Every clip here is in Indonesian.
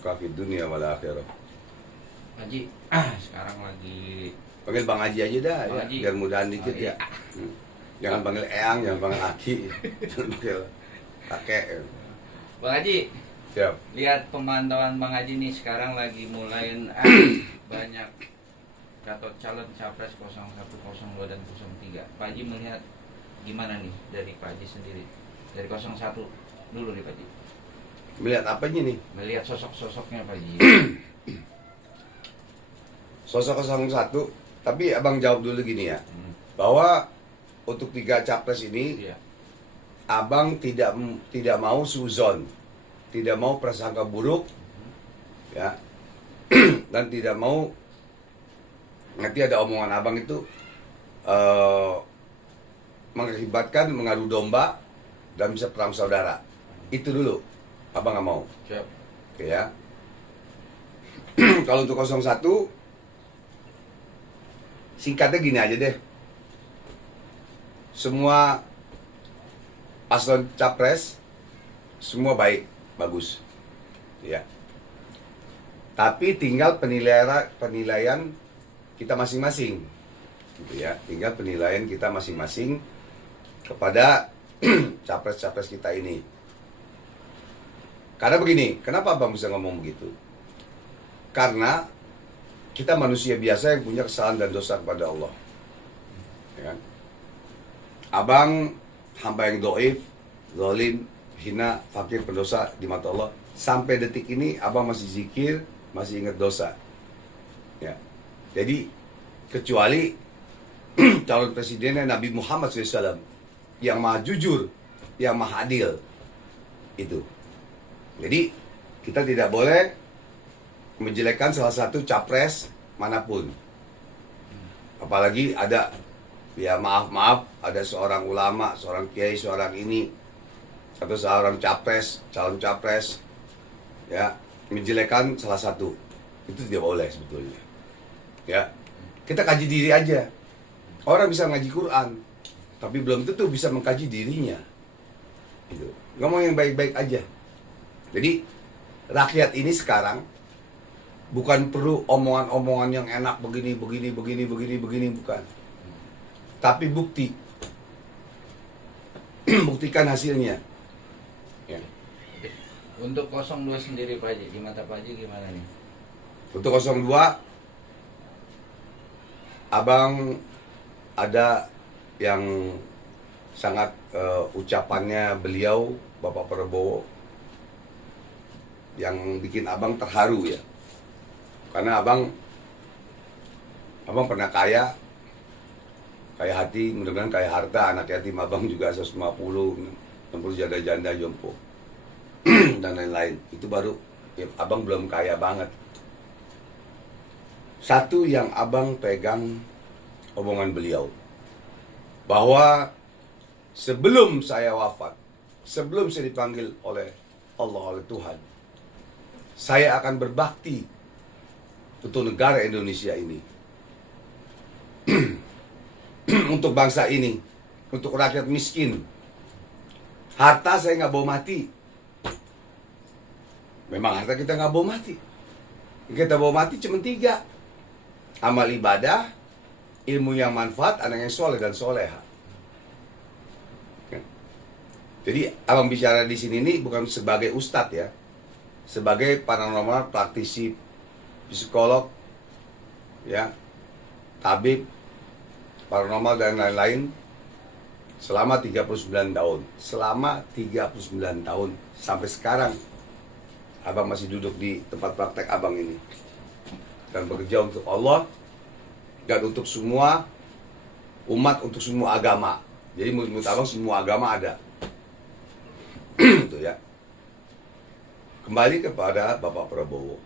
barakah fid dunya wal akhirah. Haji, sekarang lagi Panggil Bang Haji aja dah Bang ya, Haji. biar mudahan dikit ya. Jangan panggil Eyang, jangan panggil Aki, jangan panggil kakek. Bang Haji. Siap. Lihat pemantauan Bang Haji nih sekarang lagi mulai banyak gatot calon capres 01, 02 dan 03. Pak Haji melihat gimana nih dari Pak Haji sendiri? Dari 01 dulu nih Pak Haji. Melihat apanya nih? Melihat sosok-sosoknya Pak Haji. Sosok 01, tapi abang jawab dulu gini ya. Bahwa untuk 3 capres ini, Iya. abang tidak mau suzon, tidak mau prasangka buruk, ya, dan tidak mau nanti ada omongan abang itu mengakibatkan mengadu domba dan bisa perang saudara. Itu dulu, abang nggak mau. Siap. Oke ya. Kalau untuk 01, singkatnya gini aja deh. Semua paslon capres semua baik, bagus. Ya. Tapi tinggal penilaian kita masing-masing. Gitu ya. Tinggal penilaian kita masing-masing kepada capres-capres kita ini. Karena begini, kenapa Abang bisa ngomong begitu? Karena kita manusia biasa yang punya kesalahan dan dosa kepada Allah. Ya kan? Abang hamba yang doif, zalim, hina, fakir, pendosa di mata Allah. Sampai detik ini abang masih zikir, masih ingat dosa. Ya. Jadi kecuali calon presidennya Nabi Muhammad SAW yang maha jujur, yang maha adil. Itu. Jadi kita tidak boleh menjelekkan salah satu capres manapun. Apalagi ada, ya maaf, ada seorang ulama, seorang kiai, seorang ini, atau seorang capres, calon capres, ya, menjelekkan salah satu. Itu tidak boleh sebetulnya. Ya, kita kaji diri aja. Orang bisa ngaji Quran, tapi belum tentu bisa mengkaji dirinya. Gitu. Ngomong yang baik-baik aja. Jadi, rakyat ini sekarang bukan perlu omongan-omongan yang enak begini, bukan. Tapi bukti. Buktikan hasilnya. Ya. Untuk 02 sendiri Pak Haji, di mata Pak Haji gimana nih? Untuk 02, abang ada yang sangat ucapannya beliau, Bapak Prabowo, yang bikin abang terharu ya. Karena abang pernah kaya hati, mudah-mudahan kaya harta, anak yatim abang juga 150, 60 janda-janda jompo dan lain-lain. Itu baru ya, abang belum kaya banget. Satu yang abang pegang omongan beliau, bahwa sebelum saya wafat, sebelum saya dipanggil oleh Allah, oleh Tuhan, saya akan berbakti untuk negara Indonesia ini. Untuk bangsa ini, untuk rakyat miskin. Harta saya nggak bawa mati. Memang harta kita nggak bawa mati. Kita bawa mati cuma 3. Amal ibadah, ilmu yang manfaat, anak yang soleh dan soleha. Jadi abang bicara di sini ini bukan sebagai ustadz ya, sebagai paranormal praktisi, psikolog, ya, tabib, paranormal dan lain-lain selama 39 tahun. Selama 39 tahun sampai sekarang abang masih duduk di tempat praktek abang ini dan bekerja untuk Allah dan untuk semua umat, untuk semua agama. Jadi menurut abang semua agama ada. Itu ya. Kembali kepada Bapak Prabowo.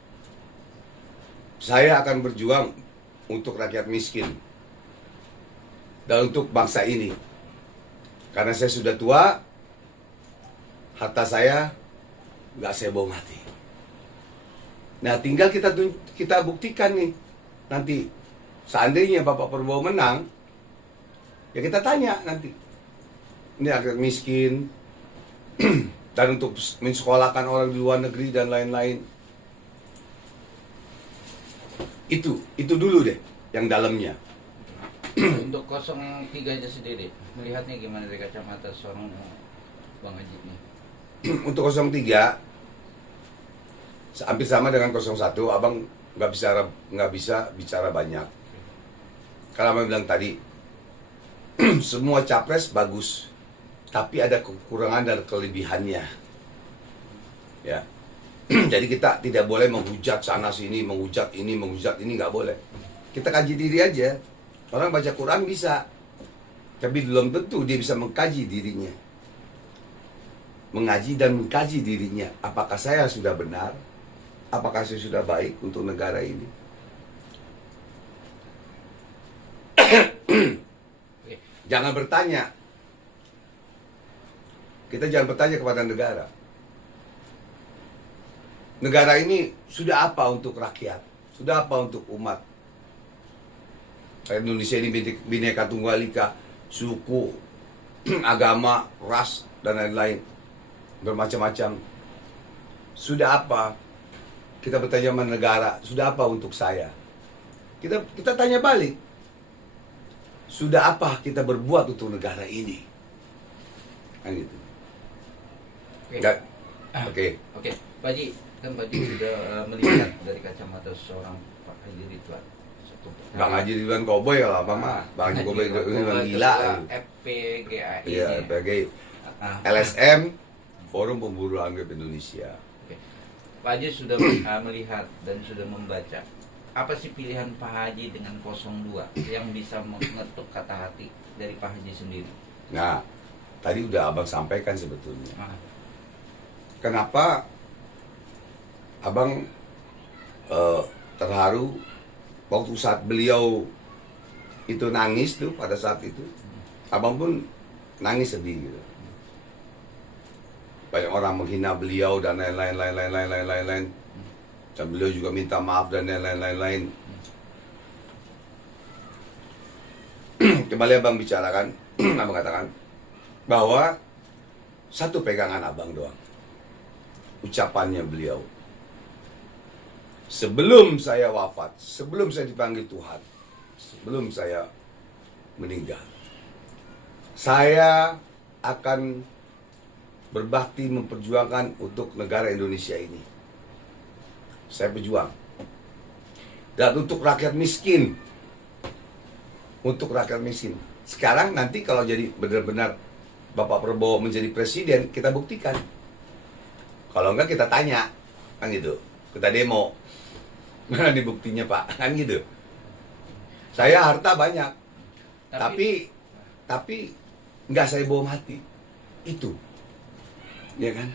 Saya akan berjuang untuk rakyat miskin dan untuk bangsa ini. Karena saya sudah tua, harta saya nggak saya bawa mati. Nah, tinggal kita buktikan nih. Nanti seandainya Bapak Prabowo menang, ya kita tanya nanti. Ini rakyat miskin dan untuk mensekolahkan orang di luar negeri dan lain-lain. Itu dulu deh yang dalamnya. Untuk 03 aja sendiri, melihatnya gimana dari kacamata seorang Bang Haji nih? Untuk 03 hampir sama dengan 01, abang nggak bisa bicara banyak. Karena abang bilang tadi, semua capres bagus, tapi ada kekurangan dan kelebihannya. Ya, jadi kita tidak boleh menghujat sana sini, menghujat ini, nggak boleh. Kita kaji diri aja. Orang baca Quran bisa, tapi belum tentu dia bisa mengkaji dirinya. Mengaji dan mengkaji dirinya. Apakah saya sudah benar? Apakah saya sudah baik untuk negara ini? Jangan bertanya. Kita jangan bertanya kepada negara. Negara ini sudah apa untuk rakyat? Sudah apa untuk umat? Indonesia ini Bhinneka Tunggal Ika, suku, agama, ras, dan lain-lain. Bermacam-macam. Sudah apa? Kita bertanya sama negara, sudah apa untuk saya? Kita tanya balik. Sudah apa kita berbuat untuk negara ini? Kan gitu. Oke. Oke, Pak Haji, kan Pak Haji sudah melihat dari kacamata seorang Pak Haji Ridwan. Bang Haji Ridwan Koboy kalau apa mah? Bang Haji Koboy Ridwan gila. FPGAI. Iya, sebagai LSM, Forum Pemburu Anggap Indonesia. Oke. Pak Haji sudah melihat dan sudah membaca. Apa sih pilihan Pak Haji dengan 02 yang bisa mengetuk kata hati dari Pak Haji sendiri? Nah, tadi udah abang sampaikan sebetulnya. Kenapa abang terharu waktu saat beliau itu nangis tuh, pada saat itu abang pun nangis sedih gitu. Banyak orang menghina beliau dan lain-lain. Dan beliau juga minta maaf dan lain-lain. Kembali abang bicarakan, abang katakan bahwa satu pegangan abang doang. Ucapannya beliau. Sebelum saya wafat, sebelum saya dipanggil Tuhan, sebelum saya meninggal, saya akan berbakti memperjuangkan untuk negara Indonesia ini. Saya berjuang. Dan untuk rakyat miskin. Untuk rakyat miskin. Sekarang nanti kalau jadi benar-benar Bapak Prabowo menjadi presiden, kita buktikan. Kalau enggak kita tanya, kan gitu. Kita demo. Mana nih buktinya Pak? Kan gitu. Saya harta banyak. Tapi enggak saya bawa mati. Itu. Ya kan?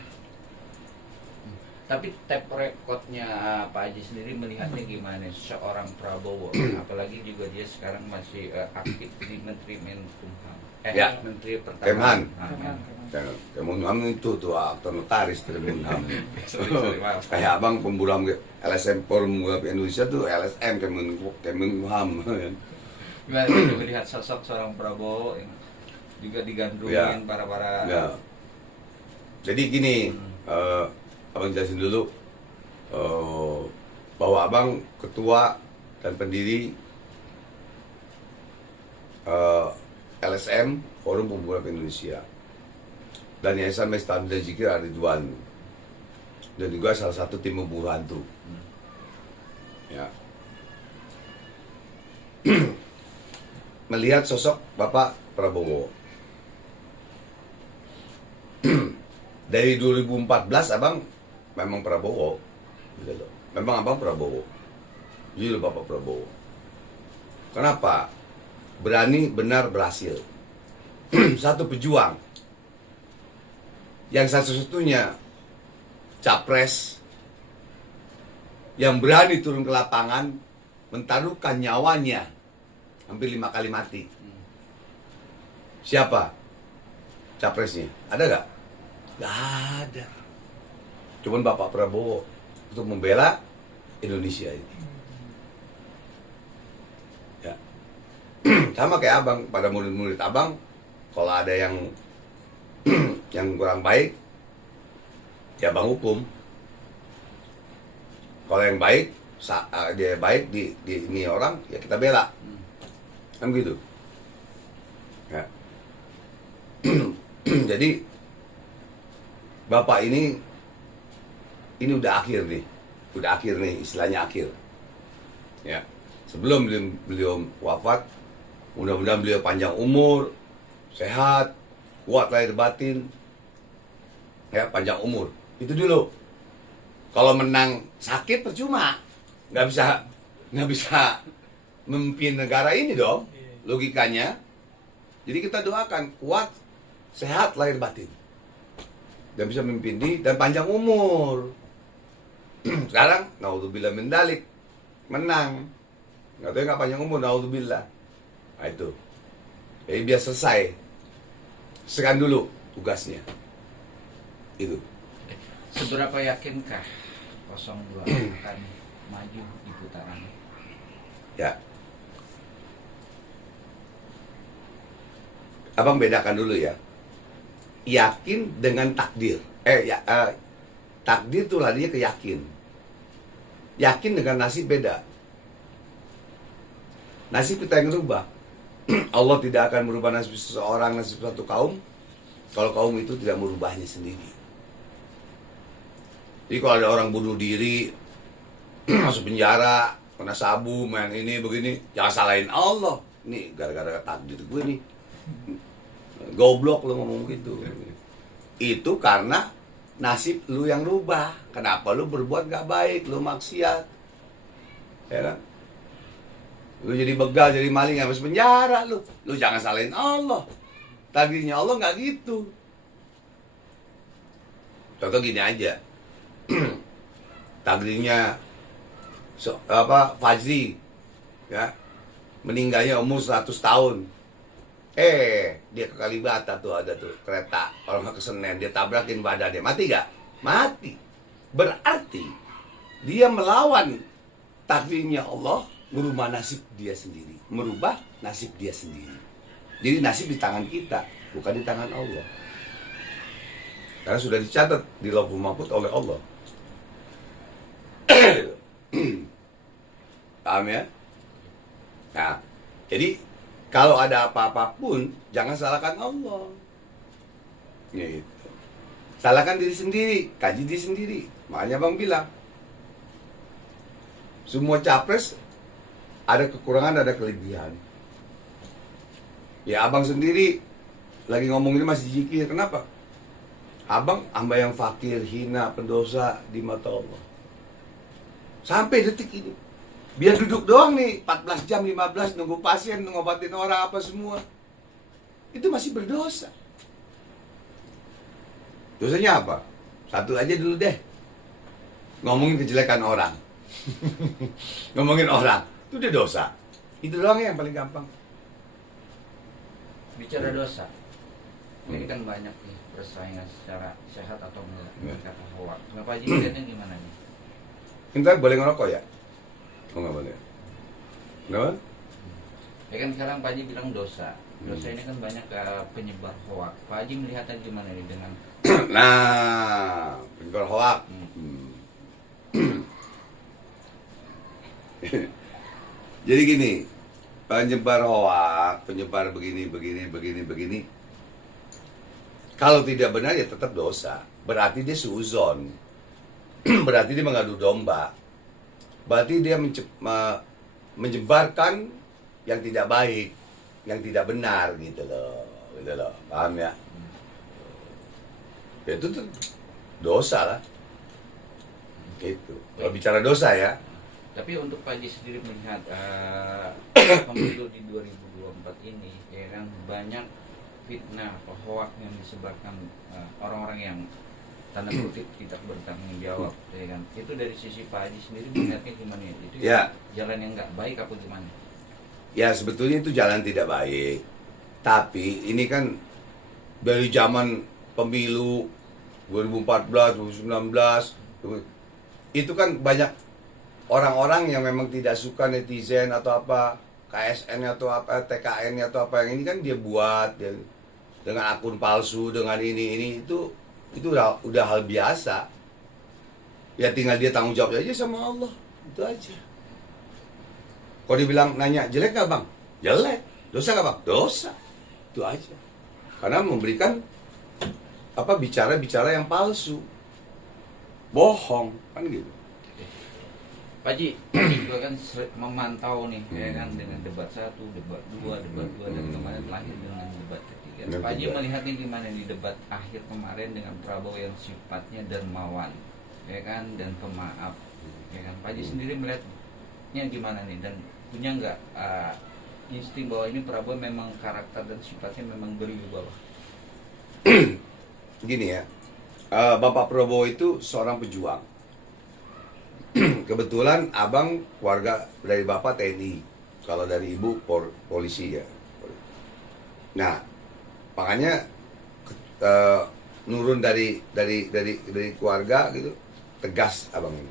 Tapi tap recordnya Pak Haji sendiri melihatnya gimana seorang Prabowo, apalagi juga dia sekarang masih aktif di Menteri Menkumham, Ya. Menteri Kemhan. Pertahanan. Kemenham itu tuh aktor notaris Kemenham. Sorry, maaf. Kayak abang pemburam LSM Forum Indonesia tuh LSM Kemenham. Gimana kita melihat sosok seorang Prabowo yang juga digandrungin para Ya. Jadi gini, abang jelasin dulu bahwa abang ketua dan pendiri LSM Forum Pemburam Indonesia dan Yayasan Mestami dan Zikir Ridwan, dan juga salah satu tim pemburu hantu. Ya. Melihat sosok Bapak Prabowo dari 2014 abang memang Prabowo, gitu loh. Memang abang Prabowo, jujur Bapak Prabowo. Kenapa? Berani, benar, berhasil. Satu pejuang yang satu-satunya capres yang berani turun ke lapangan mentaruhkan nyawanya hampir 5 kali mati. Siapa capresnya? Ada gak? Gak ada. Cuman Bapak Prabowo untuk membela Indonesia ini. Ya. Sama kayak abang, pada murid-murid abang, kalau ada yang kurang baik, ya abang hukum. Kalau yang baik, dia baik di ini orang, ya kita bela. Kan gitu. Ya. Jadi Bapak ini udah akhir nih. Udah akhir nih, istilahnya akhir. Ya. Sebelum beliau wafat, mudah-mudahan beliau panjang umur, sehat, kuat lahir batin, ya, panjang umur. Itu dulu. Kalau menang sakit percuma, nggak bisa memimpin negara ini dong, logikanya. Jadi kita doakan kuat, sehat lahir batin, dan bisa memimpin dan panjang umur. Sekarang, naudzubillah min dzalik, menang, nggak tahu nggak panjang umur, naudzubillah. Nah itu, jadi biar selesai. Sekarang dulu tugasnya. Itu. Seberapa yakinkah 02 akan maju di putaran? Ya. Abang bedakan dulu ya. Yakin dengan takdir. Takdir itu larinya ke yakin. Yakin dengan nasib beda. Nasib kita yang merubah. Allah tidak akan merubah nasib seseorang, nasib satu kaum, kalau kaum itu tidak merubahnya sendiri. Jadi kalau ada orang bunuh diri, masuk penjara, kena sabu, main ini, begini, jangan salahin Allah. Ini gara-gara takdir gue nih. Goblok lu ngomong gitu. Itu karena nasib lu yang rubah. Kenapa lu berbuat gak baik, lu maksiat. Ya kan? Lu jadi begal, jadi maling, habis penjara lu. Lu jangan salahin Allah. Takdirnya Allah nggak gitu. Contoh gini aja. Takdirnya Fajri, ya, meninggalnya umur 100 tahun. Dia ke Kalibata tuh, ada tuh kereta, kalau nggak ke Senen, dia tabrakin badannya. Mati gak? Mati. Berarti dia melawan takdirnya Allah, merubah nasib dia sendiri. Merubah nasib dia sendiri. Jadi nasib di tangan kita, bukan di tangan Allah. Karena sudah dicatat di Lauhul Mahfuz oleh Allah. Paham ya? Nah, jadi kalau ada apa-apa pun, jangan salahkan Allah. Gitu. Salahkan diri sendiri, kaji diri sendiri. Makanya Bang bilang, semua capres ada kekurangan, ada kelebihan. Ya abang sendiri lagi ngomong ini masih zikir. Kenapa? Abang hamba yang fakir, hina, pendosa di mata Allah. Sampai detik ini. Biar duduk doang nih 14 jam, 15 nunggu pasien, ngobatin orang apa semua. Itu masih berdosa. Dosanya apa? Satu aja dulu deh. Ngomongin kejelekan orang. Ngomongin orang. Itu udah dosa. Itu doang yang paling gampang. Bicara dosa, ini kan banyak nih persaingan secara sehat atau enggak, kata hoax. Bapak Haji melihatnya gimana nih? Kita boleh ngerokok ya? Oh nggak boleh. Kenapa? Ya kan sekarang Pak Haji bilang dosa. Dosa ini kan banyak penyebar hoax. Pak Haji melihatnya gimana nih dengan? Nah, penyebar hoax. Jadi gini, penyebar hoax, penyebar begini. Kalau tidak benar ya tetap dosa. Berarti dia suuzon. Berarti dia mengadu domba. Berarti dia menyebarkan yang tidak baik, yang tidak benar gitu loh. Paham ya? Ya itu tuh dosa lah. Gitu. Kalau bicara dosa ya. Tapi untuk Pak Haji sendiri melihat pemilu di 2024 ini, ya kan banyak fitnah atau hoax yang disebarkan orang-orang yang tanda kutip tidak bertanggung jawab, ya kan? Itu dari sisi Pak Haji sendiri melihatnya gimana? Itu ya, jalan yang nggak baik apa gimana? Ya sebetulnya itu jalan tidak baik. Tapi ini kan dari zaman pemilu 2014, 2019 itu kan banyak orang-orang yang memang tidak suka netizen atau apa, KSN atau apa, TKN atau apa yang ini kan dia buat dia, dengan akun palsu, dengan ini itu udah hal biasa. Ya tinggal dia tanggung jawab aja sama Allah. Itu aja. Kalau dibilang nanya jelek nggak bang? Jelek. Dosa nggak bang? Dosa. Itu aja. Karena memberikan bicara-bicara yang palsu, bohong, kan gitu. Pak Haji, kami juga kan memantau nih, ya kan, dengan debat 1, debat 2, dan kemarin terakhir dengan debat ketiga. Pak Haji melihatnya gimana di debat akhir kemarin dengan Prabowo yang sifatnya dermawan, ya kan, dan pemaaf, ya kan. Pak Haji sendiri melihatnya gimana nih, dan punya nggak insting bahwa ini Prabowo memang karakter dan sifatnya memang berwibawa? Gini ya, Bapak Prabowo itu seorang pejuang. Kebetulan abang keluarga dari bapak TNI, kalau dari ibu polisi ya. Nah, makanya nurun dari keluarga gitu, tegas abang ini.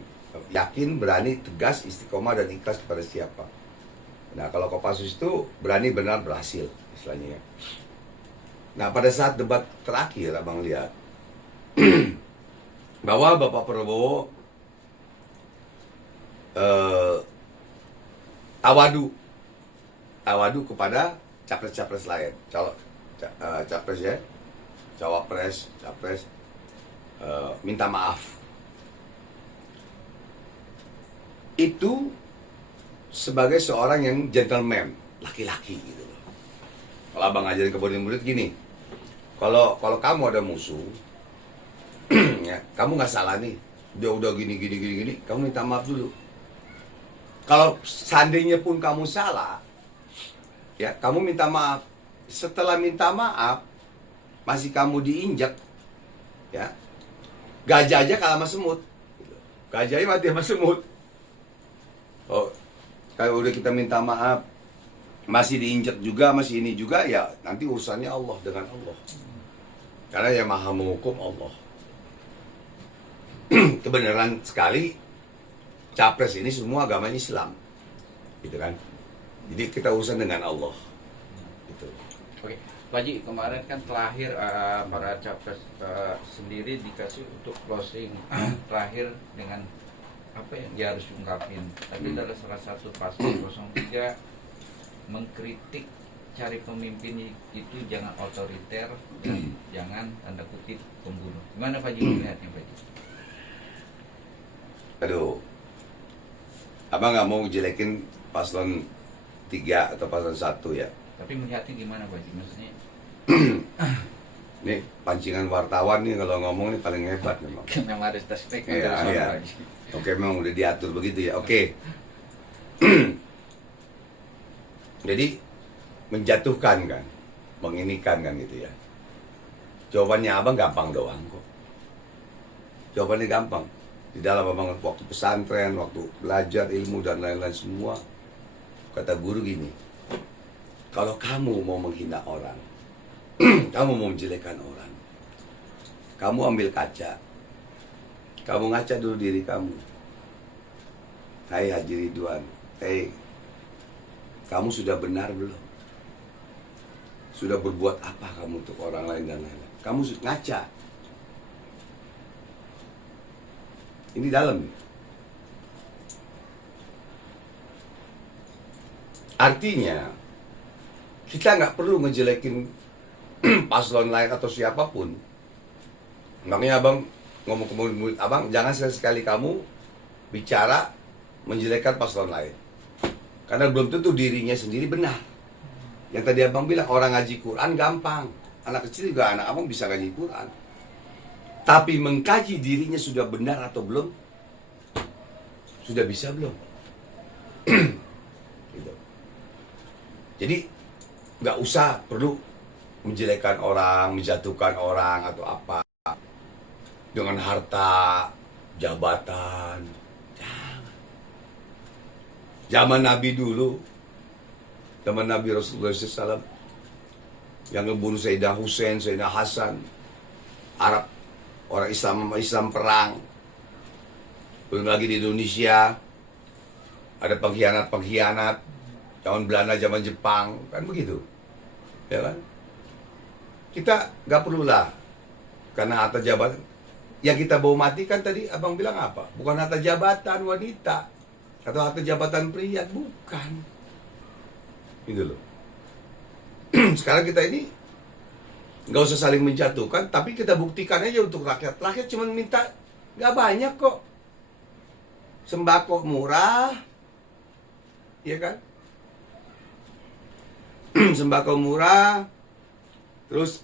Yakin, berani, tegas, istiqomah dan ikhlas kepada siapa. Nah, kalau Kopassus itu berani benar berhasil istilahnya ya. Nah, pada saat debat terakhir abang lihat bahwa Bapak Prabowo tawadu kepada capres-capres lain, capres ya, cawapres, capres, minta maaf. Itu sebagai seorang yang gentleman, laki-laki gitu loh. Kalau abang ngajarin ke murid-murid gini, kalau kamu ada musuh, ya, kamu nggak salah nih, dia udah gini, kamu minta maaf dulu. Kalau seandainya pun kamu salah, ya kamu minta maaf. Setelah minta maaf, masih kamu diinjak, ya gajah aja kalah sama semut. Gajahnya mati sama semut. Oh, kalau udah kita minta maaf, masih diinjak juga, masih ini juga, ya nanti urusannya Allah dengan Allah. Karena yang maha menghukum Allah. Kebenaran sekali. Capres ini semua agamanya Islam, gitu kan? Jadi kita urusan dengan Allah. Gitu. Oke, Pak Haji, kemarin kan terakhir para capres sendiri dikasih untuk closing terakhir dengan apa yang dia harus ungkapin. Tapi adalah salah satu paslon 03 mengkritik cari pemimpin itu jangan otoriter dan jangan tanda kutip pembunuh. Gimana Pak Haji melihatnya, Pak Haji? Aduh. Abang nggak mau jelekin paslon 3 atau paslon 1 ya. Tapi melihatnya gimana Pak Haji? Maksudnya Nih pancingan wartawan nih kalau ngomong nih paling hebat memang. memang harus respect. Iya. Oke, memang udah diatur begitu ya. Oke. Jadi menjatuhkan kan, menginikan kan gitu ya. Jawabannya abang gampang doang kok. Jawabannya gampang. Di dalam abang waktu pesantren, waktu belajar ilmu dan lain-lain semua, kata guru gini, kalau kamu mau menghina orang, kamu mau menjelekan orang, kamu ambil kaca, kamu ngaca dulu diri kamu. Hai Haji Ridwan, kamu sudah benar belum? Sudah berbuat apa kamu untuk orang lain dan lain-lain? Kamu ngaca. Ini dalam. Artinya kita nggak perlu ngejelekin paslon lain atau siapapun. Makanya abang ngomong ke murid abang, jangan sekali-sekali kamu bicara menjelekkan paslon lain. Karena belum tentu dirinya sendiri benar. Yang tadi abang bilang orang ngaji Quran gampang. Anak kecil juga anak abang bisa ngaji Quran. Tapi mengkaji dirinya sudah benar atau belum? Sudah bisa belum? Gitu. Jadi nggak usah perlu menjelekkan orang, menjatuhkan orang atau apa dengan harta, jabatan. Jangan. Zaman Nabi dulu, zaman Nabi Rasulullah SAW yang ngebunuh Sayyidah Hussein, Sayyidah Hasan, Arab, orang Islam perang. Belum lagi di Indonesia ada pengkhianat-pengkhianat, zaman Belanda, zaman Jepang, kan begitu, ya kan? Kita nggak perlulah karena harta jabatan. Yang kita bawa mati kan tadi abang bilang apa? Bukan harta jabatan wanita, atau harta jabatan pria, bukan. Gitu loh. Sekarang kita ini nggak usah saling menjatuhkan, tapi kita buktikan aja untuk rakyat. Rakyat cuma minta nggak banyak kok. Sembako murah, ya kan? Sembako murah. Terus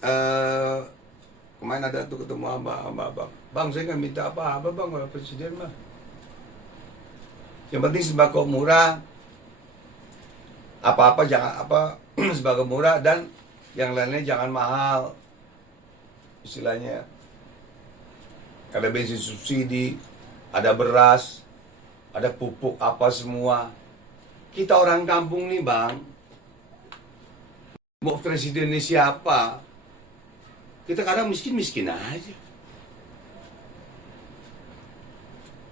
kemarin ada tuh ketemu sama abang. Bang, saya nggak minta apa-apa bang, oleh presiden mah. Yang penting sembako murah, apa-apa jangan apa sembako murah, dan yang lainnya jangan mahal. Istilahnya ada bensin subsidi, ada beras, ada pupuk apa semua. Kita orang kampung nih bang, mau presiden ini siapa? Kita kadang miskin-miskin aja.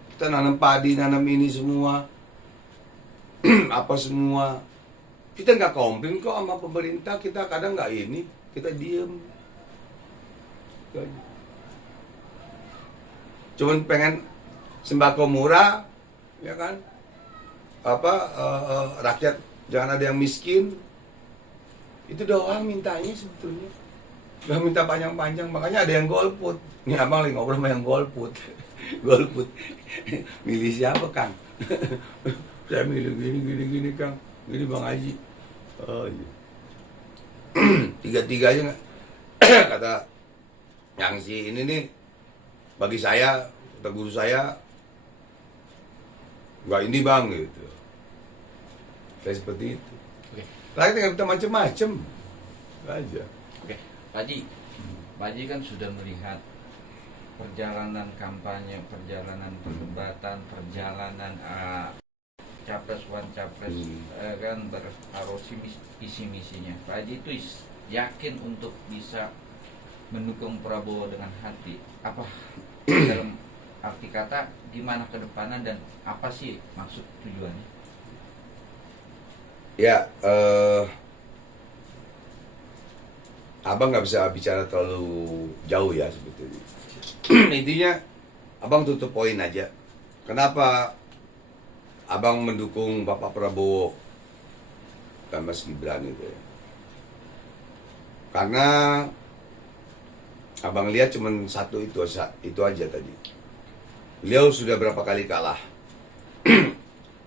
Kita nanam padi, nanam ini semua, apa semua. Kita nggak komplain kok sama pemerintah. Kita kadang nggak ini, kita diem. Cuman pengen sembako murah, ya kan? Rakyat jangan ada yang miskin. Itu doang mintanya sebetulnya. Gak minta panjang-panjang, makanya ada yang golput. Ini abang lagi ngobrol sama yang golput. Golput. Milih siapa Kang? Saya milih gini Kang. Gini Bang Haji. Oh iya. Tiga-tiganya nggak. Kata yang si ini nih, bagi saya, kata guru saya, nggak ini bang gitu. Kayak seperti itu. Oke. Lagi tinggal kita macem-macem aja. Oke, Pak Haji kan sudah melihat perjalanan kampanye, perjalanan perdebatan, perjalanan capres one capres kan bertaruh visi misinya. Pak Haji itu yakin untuk bisa mendukung Prabowo dengan hati. Apa dalam arti kata gimana ke depannya dan apa sih maksud tujuannya? Ya, abang nggak bisa bicara terlalu jauh ya sebetulnya. Intinya, abang tutup poin aja. Kenapa abang mendukung Bapak Prabowo dan Mas Gibran itu ya? Karena abang lihat cuma satu itu aja tadi. Beliau sudah berapa kali kalah.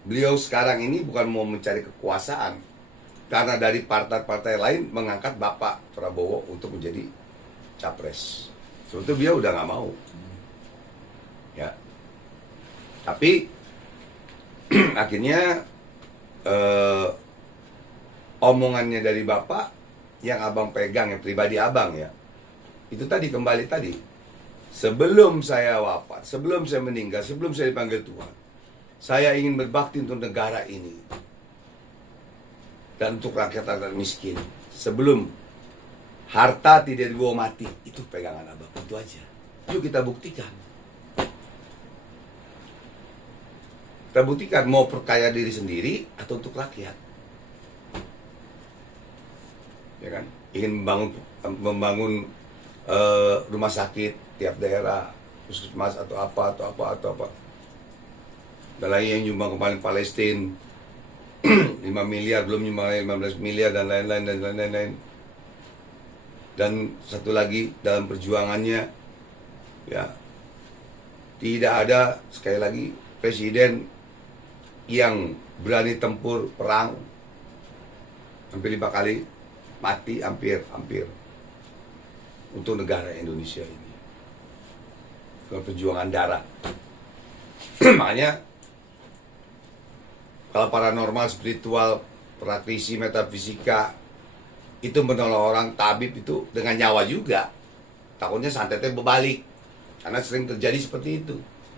Beliau sekarang ini bukan mau mencari kekuasaan, karena dari partai-partai lain mengangkat Bapak Prabowo untuk menjadi capres. Sebetulnya beliau udah nggak mau, ya. Tapi akhirnya omongannya dari Bapak yang abang pegang, yang pribadi abang ya, itu tadi kembali tadi. Sebelum saya wafat, sebelum saya meninggal, sebelum saya dipanggil Tuhan, saya ingin berbakti untuk negara ini dan untuk rakyat miskin. Sebelum harta tidak dibawa mati, itu pegangan abang. Itu aja. Yuk kita buktikan. Kita buktikan mau perkaya diri sendiri atau untuk rakyat. Ya kan? Ingin membangun rumah sakit tiap daerah, puskesmas atau apa. Dan lagi yang nyumbang ke Palestina 5 miliar, belum nyumbang 15 miliar dan lain-lain. Dan satu lagi dalam perjuangannya, ya, tidak ada sekali lagi presiden yang berani tempur perang hampir 5 kali mati, hampir untuk negara Indonesia ini. Dengan perjuangan darah. Makanya kalau paranormal, spiritual, praktisi, metafisika itu menolong orang, tabib itu dengan nyawa juga. Takutnya santetnya berbalik, karena sering terjadi seperti itu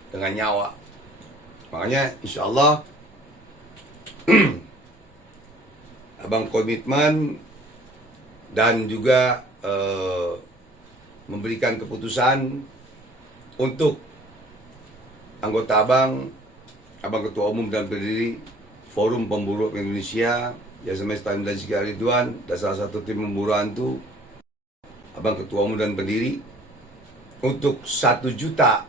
dengan nyawa. Makanya insya Allah abang komitmen dan juga memberikan keputusan untuk anggota abang ketua umum dan pendiri Forum Pemburu Indonesia, Jasa Mestain dan Zikir Ridwan, dan salah satu tim memburu hantu, abang ketua umum dan pendiri, untuk 1 juta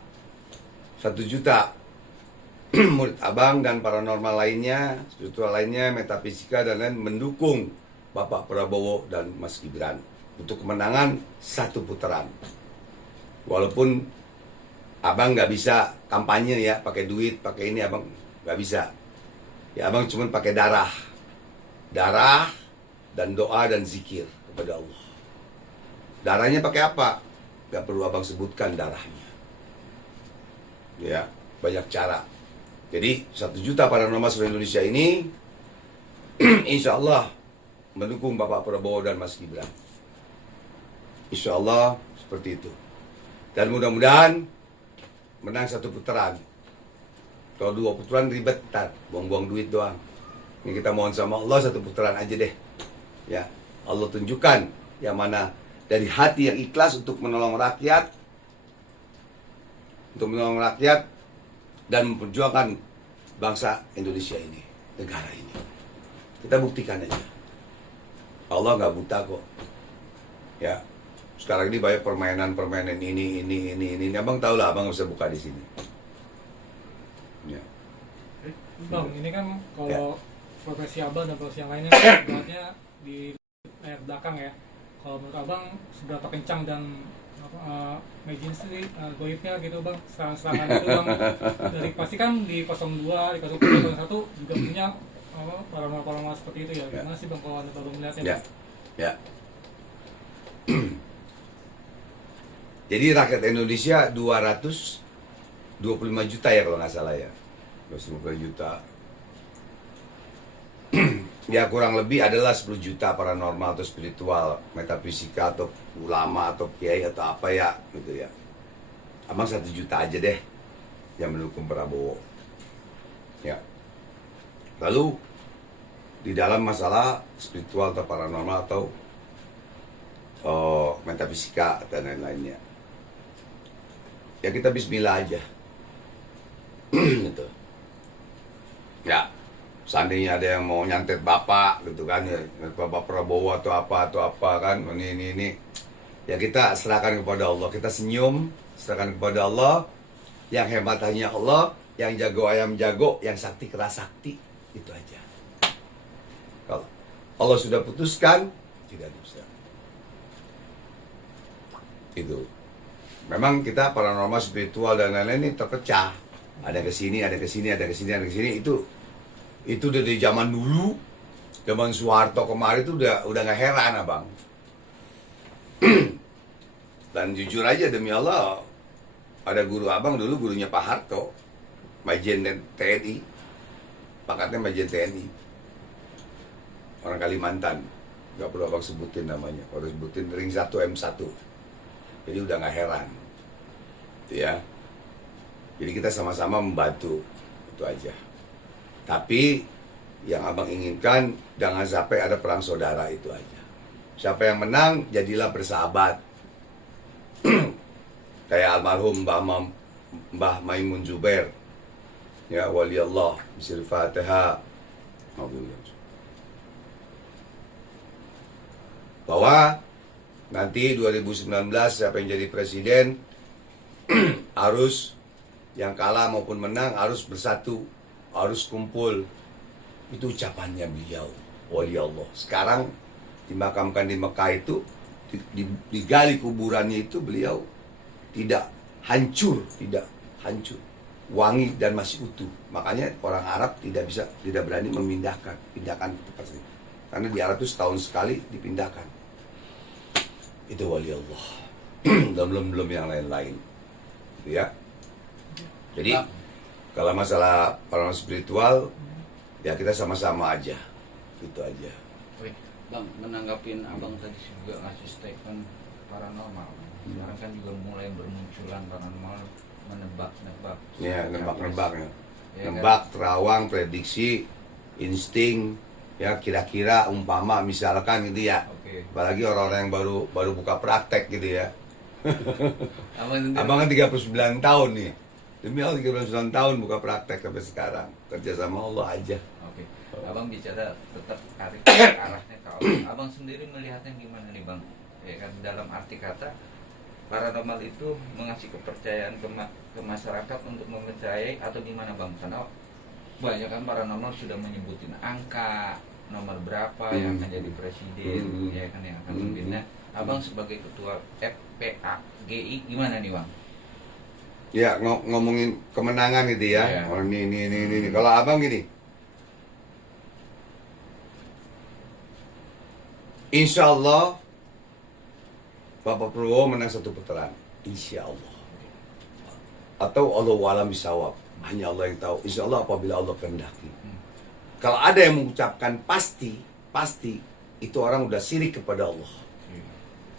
murid abang dan paranormal lainnya, spiritual lainnya, metafisika dan lain mendukung Bapak Prabowo dan Mas Gibran untuk kemenangan satu putaran. Walaupun abang nggak bisa kampanye ya, pakai duit, pakai ini abang nggak bisa. Ya abang cuma pakai darah dan doa dan zikir kepada Allah. Darahnya pakai apa? Gak perlu abang sebutkan darahnya. Ya, banyak cara. Jadi 1 juta paranormal seluruh Indonesia ini insya Allah mendukung Bapak Prabowo dan Mas Gibran. Insya Allah seperti itu. Dan mudah-mudahan menang 1 putaran. Kalau 2 putaran ribet, ntar buang-buang duit doang. Ini kita mohon sama Allah 1 putaran aja deh. Ya, Allah tunjukkan yang mana dari hati yang ikhlas untuk menolong rakyat, dan memperjuangkan bangsa Indonesia ini, negara ini. Kita buktikan aja. Allah nggak buta kok. Ya, sekarang ini banyak permainan ini. Abang tahu lah, abang nggak bisa buka di sini. Ya. Bang, ini kan kalau Ya. profesi abang dan profesi yang lainnya sebenarnya di layar belakang ya. Kalau menurut abang seberapa kencang dan emergency goibnya gitu bang, serangan itu bang, dari pasti kan di 02, di 03, 01 juga punya paranormal seperti itu ya. Gimana sih bang kalau anda baru melihatnya? Ya, ya. Jadi rakyat Indonesia 225 juta ya kalau nggak salah ya. 225 juta. Ya kurang lebih adalah 10 juta paranormal atau spiritual, metafisika atau ulama atau kiai atau apa ya gitu ya. Abang 1 juta aja deh yang mendukung Prabowo. Ya. Lalu di dalam masalah spiritual atau paranormal atau metafisika dan lain-lainnya, ya kita bismillah aja. Gitu. Ya. Seandainya ada yang mau nyantet bapak gitu kan ya, Bapak Prabowo atau apa kan, ini ya kita serahkan kepada Allah, kita senyum, serahkan kepada Allah. Yang hebat hanya Allah, yang jago ayam jago, yang sakti keras sakti, itu aja. Kalau Allah sudah putuskan, tidak bisa. Itu. Memang kita paranormal, spiritual dan lain-lain ini terpecah. Ada ke sini, ada ke sini, ada ke sini, ada ke sini. Itu dari zaman dulu, zaman Soeharto kemarin itu udah nggak heran abang. Dan jujur aja demi Allah, ada guru abang dulu, gurunya Pak Harto, Majen TNI, pangkatnya Majen TNI, orang Kalimantan, nggak perlu abang sebutin namanya, harus sebutin ring 1 M1, jadi udah nggak heran, ya. Jadi kita sama-sama membantu, itu aja. Tapi yang abang inginkan jangan sampai ada perang saudara, itu aja. Siapa yang menang jadilah bersahabat. Kayak almarhum Mbah Maimun Zubair. Ya wali Allah, bismil Fatihah. Bahwa nanti 2019 siapa yang jadi presiden harus, yang kalah maupun menang harus bersatu, harus kumpul. Itu ucapannya beliau, wali Allah. Sekarang dimakamkan di Mekah itu, digali kuburannya itu, beliau tidak hancur, wangi dan masih utuh. Makanya orang Arab tidak berani pindahkan ke tempat ini. Karena di Arab itu setahun sekali dipindahkan. Itu wali Allah. Dan belum yang lain-lain. Ya. Jadi kalau masalah paranormal spiritual, ya kita sama-sama aja, itu aja. Oke, Bang, menanggapin abang tadi juga ngasih statement paranormal. Sekarang kan juga mulai bermunculan paranormal, menebak-nebak. Ya, nebak-nebak ya. Ya, Nebak, terawang, prediksi, insting, ya kira-kira, umpama, misalkan gitu ya. Oke. Apalagi orang-orang yang baru buka praktek gitu ya. Abang Abang kan 39 tahun nih. Demi Allah 39 tahun buka praktek sampai sekarang. Kerja sama Allah aja. Oke, abang bicara tetap tarik arahnya ke Allah. Abang sendiri melihatnya gimana nih bang? Ya kan dalam arti kata paranormal itu mengasih kepercayaan ke masyarakat untuk mempercayai atau gimana bang? Karena banyak kan paranormal sudah menyebutin angka nomor berapa yang akan jadi presiden, ya kan, yang akan memimpinnya. Abang sebagai ketua FPAGI gimana nih bang? Ya ngomongin kemenangan gitu ya. Iya. Oh ini. Kalau abang gini, insya Allah Bapak Prabowo menang 1 putaran, insya Allah. Atau Allah walam bisawab, hanya Allah yang tahu. Insya Allah apabila Allah kehendaki. Kalau ada yang mengucapkan pasti itu orang udah syirik kepada Allah.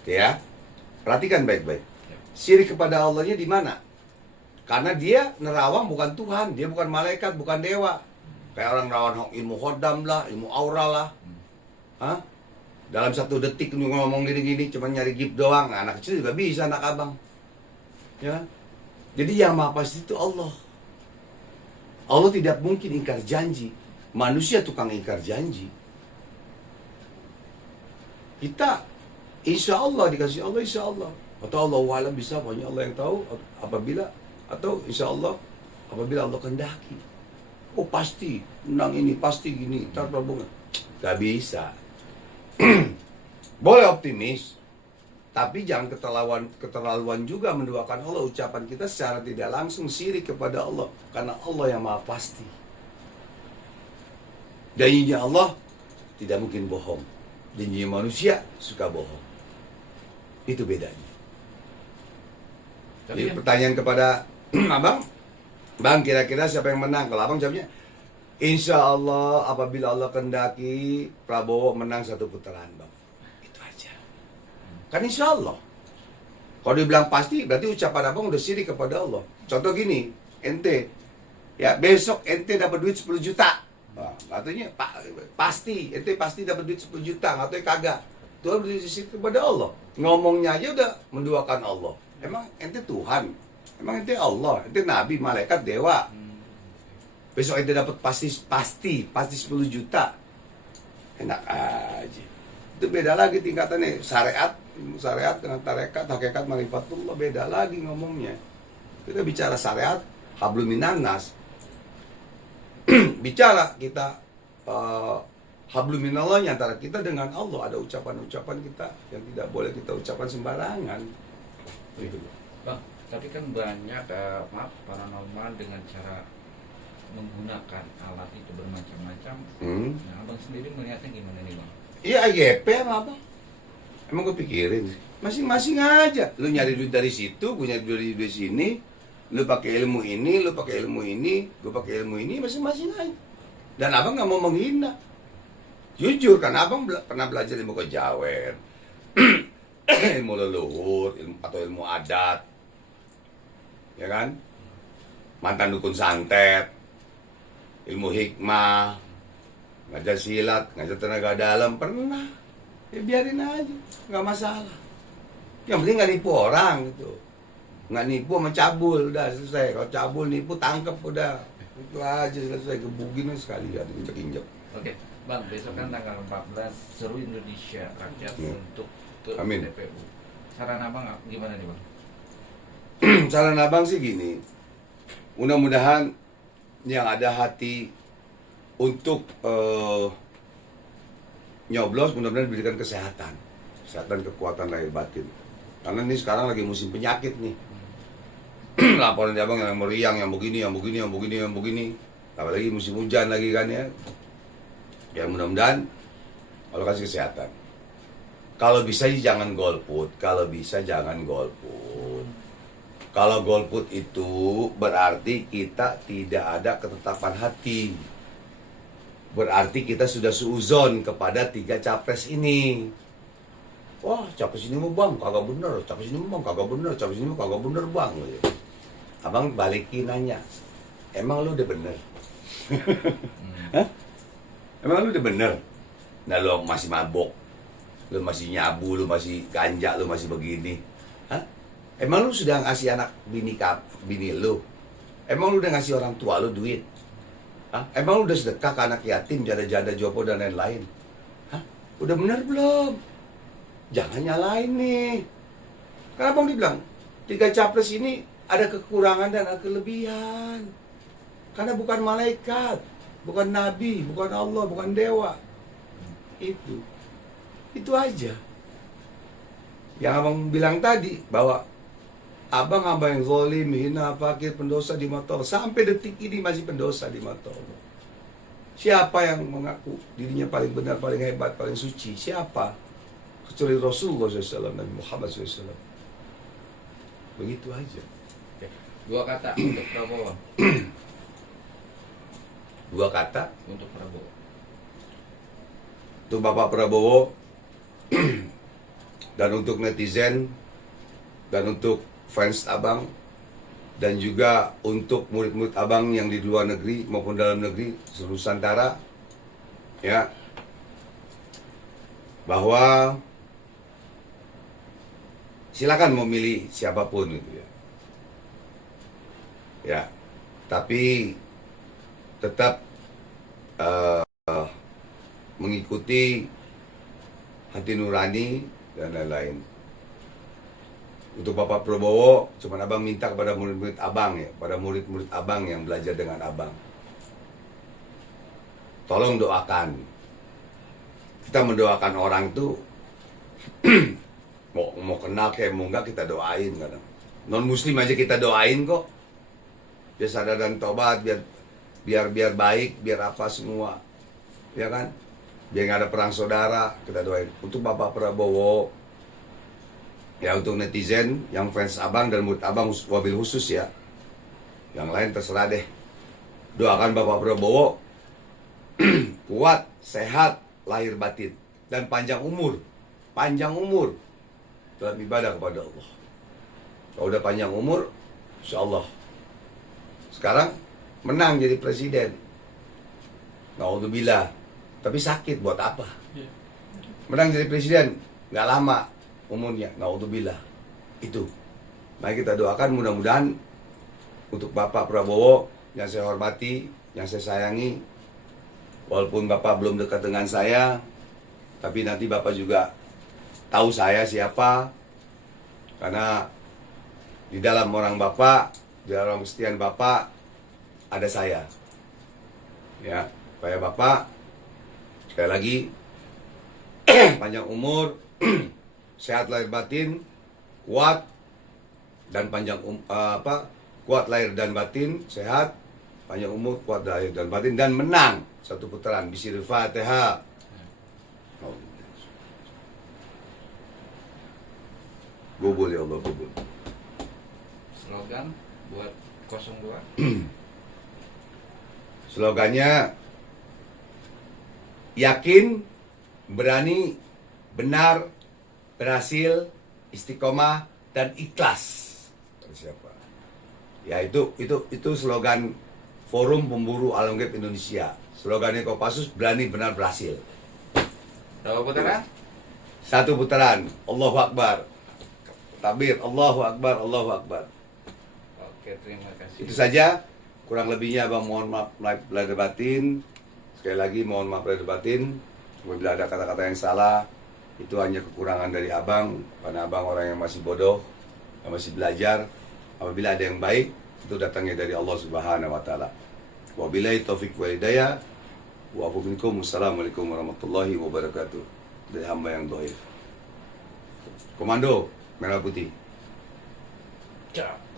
Oke ya, perhatikan baik-baik. Syirik kepada Allahnya di mana? Karena dia nerawang bukan Tuhan, dia bukan malaikat, bukan dewa. Kayak orang nerawang ilmu khodam lah, ilmu aura lah. Hah? Dalam 1 detik ngomong gini-gini, cuma nyari gift doang. Nah, anak kecil juga bisa, anak abang. Ya. Jadi yang maha pasti itu Allah. Allah tidak mungkin ingkar janji. Manusia tukang ingkar janji. Kita insya Allah dikasih Allah, insya Allah. Atau Allah wa'alam bisa, hanya Allah yang tahu. Atau insya Allah apabila Allah kehendaki. Oh pasti menang ini, pasti gini. Ntar Prabowo gak bisa. Boleh optimis, tapi jangan keterlaluan juga menduakan Allah. Ucapan kita secara tidak langsung syirik kepada Allah, karena Allah yang maha pasti. Janjinya Allah tidak mungkin bohong. Janjinya manusia suka bohong. Itu bedanya. Tapi Jadi kan- pertanyaan kepada abang, bang kira-kira siapa yang menang? Kalau abang jawabnya, insya Allah apabila Allah kehendaki Prabowo menang 1 putaran bang. Itu aja. Kan insya Allah. Kalau dibilang pasti, berarti ucapan abang udah syirik kepada Allah. Contoh gini, ente, ya besok ente dapat duit 10 juta. Nah, katanya pasti, ente pasti dapat duit 10 juta, katanya kagak. Itu udah syirik kepada Allah. Ngomongnya aja udah menduakan Allah. Emang ente Tuhan? Emang ente Allah? Ente nabi, malaikat, dewa? Besok ente dapat pasti 10 juta. Enak aja. Itu beda lagi tingkatannya. Syariat dengan tarekat, hakikat, marifatullah beda lagi ngomongnya. Kita bicara syariat, hablum minan nas. Bicara kita hablum minallahnya antara kita dengan Allah. Ada ucapan-ucapan kita yang tidak boleh kita ucapkan sembarangan. Gitu. Bang, tapi kan banyak paranormal dengan cara menggunakan alat itu bermacam-macam. Nah, abang sendiri melihatnya gimana nih bang? Iya IGP sama apa? Emang gue pikirin masing-masing aja. Lu nyari duit dari situ, gue nyari duit dari sini. Lu pakai ilmu ini, lu pakai ilmu ini, gue pakai ilmu ini, masing-masing aja. Dan abang nggak mau menghina. Jujur kan, abang pernah belajar ilmu kejawen, ilmu leluhur, atau ilmu adat, ya kan? Mantan dukun santet, ilmu hikmah, ngajar silat, ngajar tenaga dalam, pernah. Ya biarin aja, nggak masalah. Yang penting nggak nipu orang gitu. Nggak nipu sama cabul, udah selesai. Kalau cabul nipu tangkep udah. Itu aja selesai, gebugin sekalian, injek-injek. Oke, bang, besok kan tanggal 14 seru Indonesia rakyat untuk ke Amin. TPU. Saran abang gimana nih bang? Saran abang sih gini, mudah-mudahan yang ada hati untuk nyoblos, mudah-mudahan diberikan kesehatan, kekuatan lahir batin. Karena ini sekarang lagi musim penyakit nih. Laporan abang yang meriang, yang begini. Apalagi musim hujan lagi kan ya. Ya mudah-mudahan Allah kasih kesehatan. Kalau bisa jangan golput. Kalau golput itu berarti kita tidak ada ketetapan hati. Berarti kita sudah suuzon kepada 3 capres ini. Wah, capres ini mau bang, kagak bener. Capres ini mau bang, kagak bener. Capres ini mau kagak bener bang. Abang balikin nanya, emang lu udah bener? Hah? Emang lu udah bener? Nah lu masih mabok, lu masih nyabu, lu masih ganja, lu masih begini. Hah? Emang lu sudah ngasih anak bini lu? Emang lu udah ngasih orang tua lu duit? Hah? Emang lu udah sedekah ke anak yatim, janda-janda jopo dan lain-lain? Hah? Udah bener belum? Jangan nyalain nih. Karena Abang dibilang, 3 capres ini ada kekurangan dan ada kelebihan. Karena bukan malaikat, bukan nabi, bukan Allah, bukan dewa. Itu aja. Yang Abang bilang tadi, bahwa abang-abang yang zalim, hina, fakir, pendosa di mata Allah. Sampai detik ini masih pendosa di mata Allah. Siapa yang mengaku dirinya paling benar, paling hebat, paling suci? Siapa? Kecuali Rasulullah SAW, Nabi Muhammad SAW. Begitu aja. Dua kata untuk Prabowo. Dua kata Untuk Prabowo. untuk Bapak Prabowo dan untuk netizen dan untuk fans Abang dan juga untuk murid-murid Abang yang di luar negeri maupun dalam negeri seluruh Nusantara, ya, bahwa silakan memilih siapapun gitu ya. Ya, tapi tetap mengikuti hati nurani dan lain-lain. Untuk Bapak Prabowo, cuma Abang minta kepada murid-murid Abang ya, pada murid-murid Abang yang belajar dengan Abang. Tolong doakan. Kita mendoakan orang itu mau kenal kayak mau enggak kita doain kadang. Non muslim aja kita doain kok. Biar sadar dan tobat, biar baik, biar apa semua. Ya kan? Biar nggak ada perang saudara, kita doain. Untuk Bapak Prabowo, ya untuk netizen yang fans Abang dan murid Abang wabil khusus ya. Yang lain terserah deh. Doakan Bapak Prabowo kuat, sehat, lahir batin dan panjang umur. Panjang umur dalam ibadah kepada Allah. Kalau udah panjang umur, insya Allah. Sekarang menang jadi presiden. Naudzubillah. Tapi sakit buat apa? Menang jadi presiden nggak lama umurnya. Naudzubillah. Itu. Mari kita doakan mudah-mudahan untuk Bapak Prabowo yang saya hormati, yang saya sayangi. Walaupun Bapak belum dekat dengan saya, tapi nanti Bapak juga tahu saya siapa. Karena di dalam orang Bapak, di dalam kesetiaan Bapak ada saya. Ya, supaya Bapak sekali lagi panjang umur, sehat lahir batin, kuat dan kuat lahir dan batin, sehat, panjang umur, kuat lahir dan batin dan menang satu putaran. Bismillahirrahmanirrahim. Fatihah. Gobol ya Allah, gobol. Slogan buat 02. Slogannya yakin, berani, benar, berhasil, istiqomah dan ikhlas. Siapa? Ya itu slogan Forum Pemburu Alam Gaib Indonesia. Slogannya Kopassus, berani, benar, berhasil. Berapa putaran? Satu putaran. Allahu Akbar. Takbir, Allahu Akbar, Allahu Akbar. Oke, terima kasih. Itu saja. Kurang lebihnya Abang mohon maaf lahir batin. Sekali lagi mohon maaf lahir batin. Apabila ada kata-kata yang salah, itu hanya kekurangan dari Abang. Karena Abang orang yang masih bodoh, yang masih belajar. Apabila ada yang baik, itu datangnya dari Allah Subhanahu wa taala. Wabillahi taufik wal hidayah. Wa afu minkum. Wassalamualaikum warahmatullahi wabarakatuh. Dari hamba yang dhaif. Komando Merah Putih. Ciao.